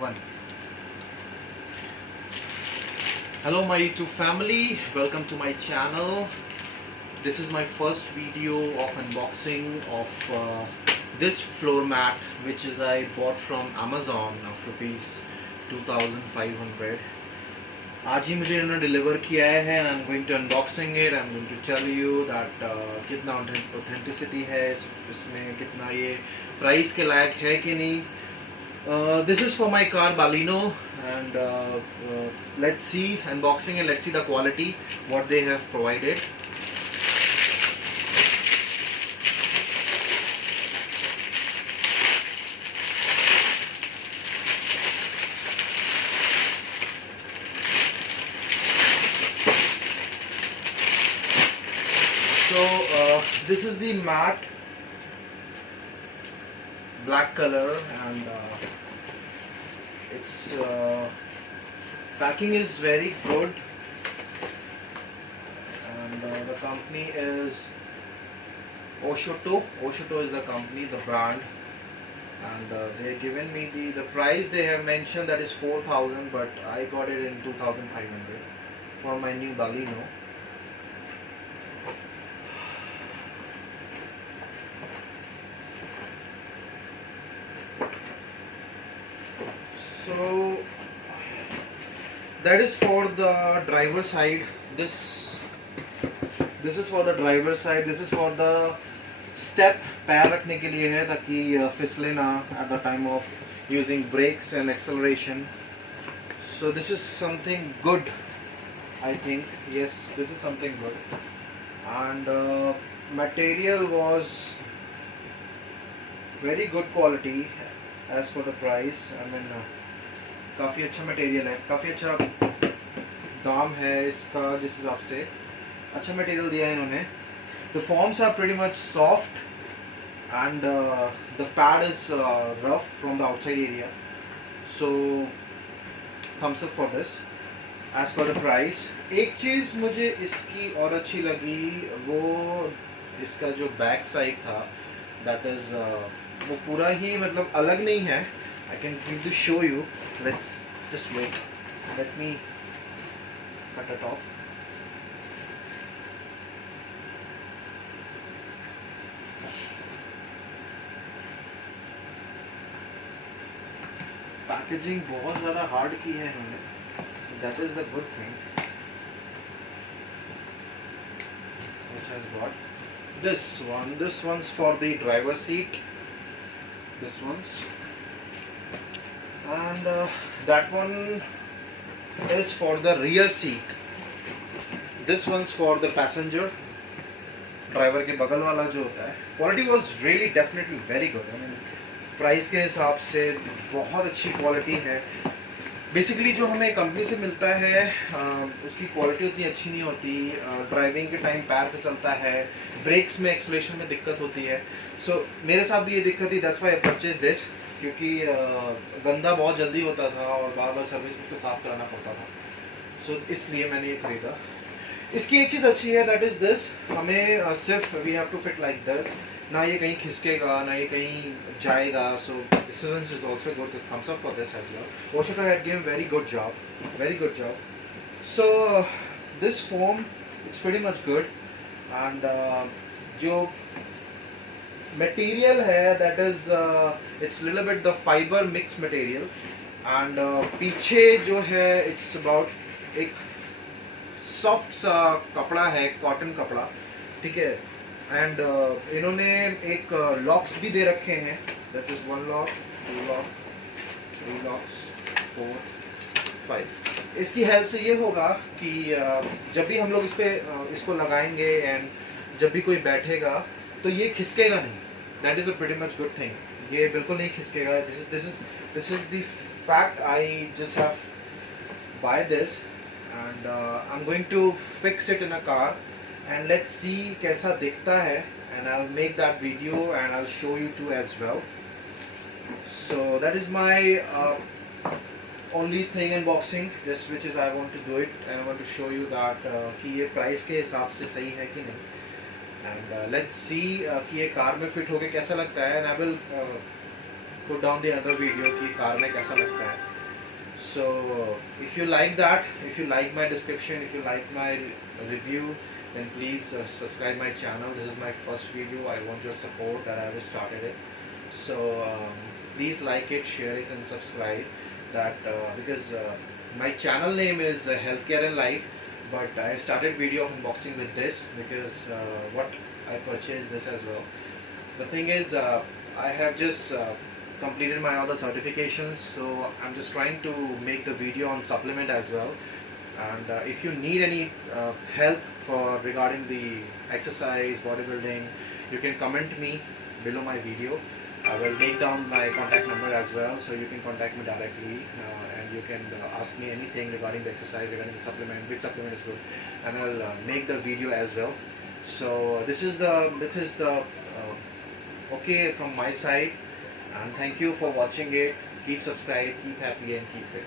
One. Hello my YouTube family, welcome to my channel. This is my first video of unboxing of this floor mat which is I bought from Amazon of rupees 2500. आज ही मुझे इन्होंने deliver किया है and I'm going to unboxing it. I'm going to tell you that कितना authenticity है इसमें, कितना ये प्राइस के लायक है कि नहीं. This is for my car Baleno, and let's see unboxing and let's see the quality what they have provided. So this is the mat, black color, and its packing is very good, and the company is Oshoto. Oshoto is the company, the brand, and they have given me the price they have mentioned, that is 4,000, but I got it in 2,500 for my new Baleno. So that is for the driver side. This is for the driver side. This is for the step, पैर रखने के लिए है ताकि फिसले ना at the time of using brakes and acceleration. So this is something good, I think. Yes, this is something good. And material was very good quality as for the price. I mean काफ़ी अच्छा material है, काफ़ी अच्छा दाम है इसका, जिस हिसाब से अच्छा मटेरियल दिया है इन्होंने. The forms are pretty much soft and the pad is rough from the outside area. So thumbs up for this. As for the price, एक चीज़ मुझे इसकी और अच्छी लगी, वो इसका जो बैक साइड था, that is वो पूरा ही मतलब अलग नहीं है. I can give to show you. Let's just wait. Let me cut it off. Packaging बहुत ज़्यादा hard की है इन्होंने. That is the good thing. Which has got this one. This one's for the driver seat. This one's. And that one is for the rear seat. This one's for the passenger. Driver के बगल वाला जो होता है. Quality was really definitely very good. I mean price के हिसाब से बहुत अच्छी क्वालिटी है. बेसिकली जो हमें कंपनी से मिलता है उसकी क्वालिटी उतनी अच्छी नहीं होती. ड्राइविंग के टाइम पैर फिसलता है, ब्रेक्स में एक्सलेशन में दिक्कत होती है. सो मेरे साथ भी ये दिक्कत थी. That's why I purchase this, क्योंकि गंदा बहुत जल्दी होता था और बार बार सर्विस को साफ कराना पड़ता था. सो इसलिए मैंने ये खरीदा. इसकी एक चीज़ अच्छी है, दैट इज़ दिस. हमें सिर्फ we have to fit like this. ना ये कहीं खिसकेगा ना ये कहीं जाएगा. So this is also good. Thumbs up for this as well. Oshoto had given very good job. So this foam, it's pretty much good. And जो material है, that is it's little bit the fibre mix material. And पीछे जो है it's about एक soft सा कपड़ा है, cotton कपड़ा, ठीक है. एंड इन्होंने एक लॉक्स भी दे रखे हैं. That is 1 lock, 2 lock, 3 locks, 4, 5. इसकी हेल्प से ये होगा कि जब भी हम लोग इस पे इसको लगाएंगे एंड जब भी कोई बैठेगा तो ये खिसकेगा नहीं. That is a pretty much good thing. ये बिल्कुल नहीं खिसकेगा. This is the fact. I just have buy this and I am going to fix it in a car and let's see कैसा दिखता है. And I will make that video and I will show you too as well. So that is my only thing unboxing, just which is I want to do it and I want to show you that कि ये price के हिसाब से सही है कि नहीं. And let's see कि ये कार में फिट होके कैसा लगता है. And I will put down the other video कि कार में कैसा लगता है. So if you like that, if you like my description, if you like my review, then please subscribe my channel. This is my first video. I want your support that I have started it. So please like it, share it, and subscribe. That because my channel name is Healthcare and Life, but I started video of unboxing with this because what I purchased this as well. The thing is, I have just completed my other certifications, so I'm just trying to make the video on supplement as well. And if you need any help for regarding the exercise, bodybuilding, you can comment me below my video. I will make down my contact number as well, so you can contact me directly and you can ask me anything regarding the exercise, regarding the supplement, which supplement is good, and I'll make the video as well. So this is the okay from my side, and thank you for watching it. Keep subscribed, keep happy, and keep fit.